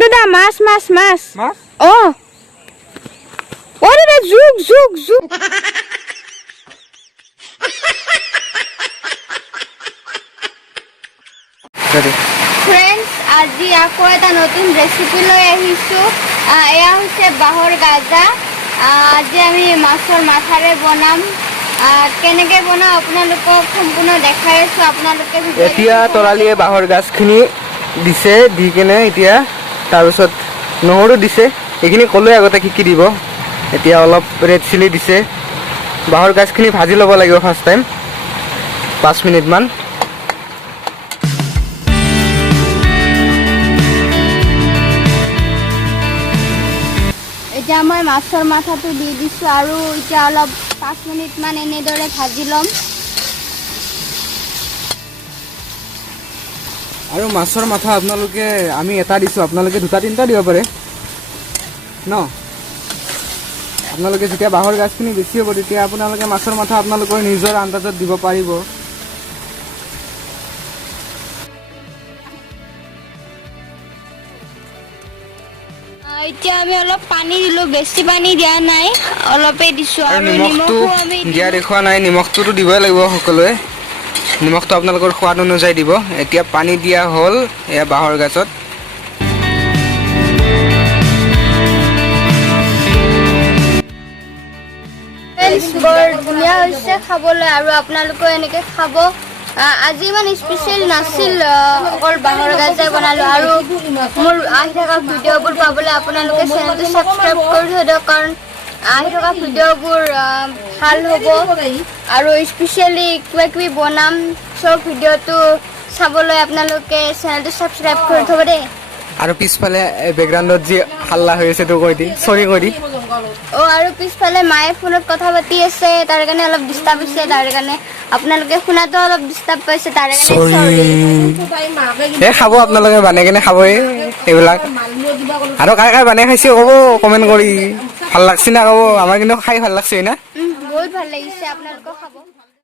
দাদা মাছ মাছ মাছ মাছ অ ও দাদা জুক জুক জুক ফ্ৰেণ্ডছ আজি আকৌ এটা নতুন ৰেচিপি লৈ আহিছো এয়া হৈছে বাহৰ গাজা আজি আমি মাছৰ মাথাৰে বনাম কেনেকৈ বনাও আপোনালোকক সম্পূৰ্ণ দেখাই আছো আপোনালোকে এতিয়া তৰালিয়ে বাঁহৰ গাজখিনি দিছে দি কেনে এতিয়া তাৰপিছত নহৰু দিছে এইখিনি ক'লোৱে আগতে কি কি দিব এতিয়া অলপ ৰেড চিলি দিছে বাঁহৰ গাজখিনি ভাজি ল'ব লাগিব ফাৰ্ষ্ট টাইম 5 মিনিটমান এতিয়া মই মাছৰ মাথাটো দি দিছো আৰু এতিয়া অলপ 5 মিনিটমান এনেদৰে ভাজি ল'ম আৰু মাছৰ মাথা আপোনালোকে আমি এটা দিছোঁ আপোনালোকে দুটা তিনিটা দিব পাৰে ন আপোনালোকে যেতিয়া বাঁহৰ গাজখিনি বেছি হ'ব তেতিয়া আপোনালোকে মাছৰ মাথা আপোনালোকৰ নিজৰ আন্দাজত দিব পাৰিব এতিয়া আমি অলপ পানী দিলো বেছি পানী দিয়া নাই অলপে দিছো আৰু নিমখটো দিয়া দেখুৱা নাই নিমখটোতো দিবই লাগিব সকলোৱে নিমখটো আপোনালোকৰ সোৱাদ অনুযায়ী দিব এতিয়া পানী দিয়া হ'ল এয়া বাঁহৰ গাজত বৰ ধুনীয়া হৈছে খাবলৈ আৰু আপোনালোকে এনেকৈ খাব আজি ইমান স্পেচিয়েল নাছিল অকল বাঁহৰ গাজাই বনালোঁ আৰু মোৰ আহি থকা ভিডিঅ'বোৰ পাবলৈ আপোনালোকে চেনেলটো ছাবস্ক্ৰাইব কৰি থৈ দিয়ক কাৰণ আহি থকা ভিডিঅ'বোৰ ভাল হ'ব আৰু স্পেচিয়েলি কিবা কিবি বনাম চব ভিডিঅ'টো চাবলৈ আপোনালোকে চেনেলটো ছাবস্ক্ৰাইব কৰি থ'ব দেই আৰু পিছফালে বেকগ্ৰাউণ্ডত যি হাল্লা হৈ আছে তো কৈ দি চৰি কৈ দি আৰু পিছফালে মায়ে ফোনত কথা পাতি আছে তাৰ কাৰণে অলপ ডিষ্টাৰ্ব হৈছে তাৰ কাৰণে আপোনালোকে শুনাটো অলপ ডিষ্টাৰ্ব পাইছে তাৰ কাৰণে সৰি খাব আপোনালোকে বনাই কেনে খাবই এইবিলাক আৰু কাই কাই বনাই খাইছে ক'ব কমেণ্ট কৰি ভাল লাগছে না ক'ব আমাৰ কিন্তু খাই ভাল লাগছে না বহুত ভাল লাগিছে আপোনালোকক খাব